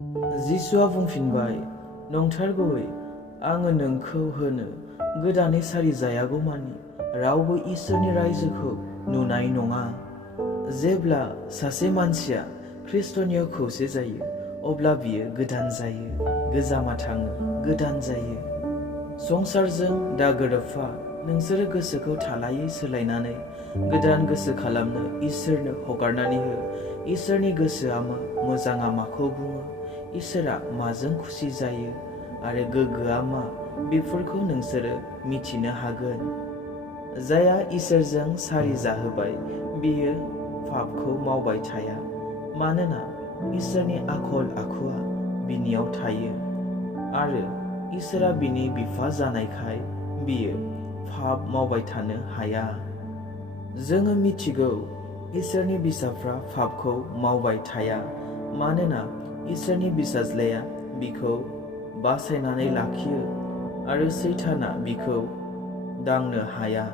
जिसुआ बुंफिनबाय, नंथारगौयै आङो नोंखौ होनो गोदानै सारि जायागौमानि रावबो इसोरनि रायजोखौ नुनाय नङा। जेब्ला सासे मानसिया ख्रिस्ट'नियाव खौसे जायो अब्ला बियो गोदान जायो, गोजामा थाङो, गोदान जायो। संसारजों दा गोरोबफा, नोंसोरो गोसोखौ थालायै सोलायनानै गोदान गोसो खालामनो इसोरनो हगारनानै हो। इसोरनि गोसोआ मा, मोजाङा माखौ बुङो, इसोरा माजों खुसि जायो आरो गोग्गोआ मा, बेफोरखौ नोंसोरो मिथिनो हागोन। जायहा इसोरजों सारि जाहोबाय बियो पापखौ मावबाय थाया, मानोना इसोरनि आखल आखुआ बिनियाव थायो आरो इसोरा बिनि बिफा जानायखाय बियो पाप मावबाय थानो हाया। जोङो मिथिगौ इसोरनि फिसाफ्रा पापखौ मावबाय थाया, मानोना इसोरनि फिसाज्लाया बिखौ बासायनानै लाखियो आरो सैताना बिखौ दांनो हाया।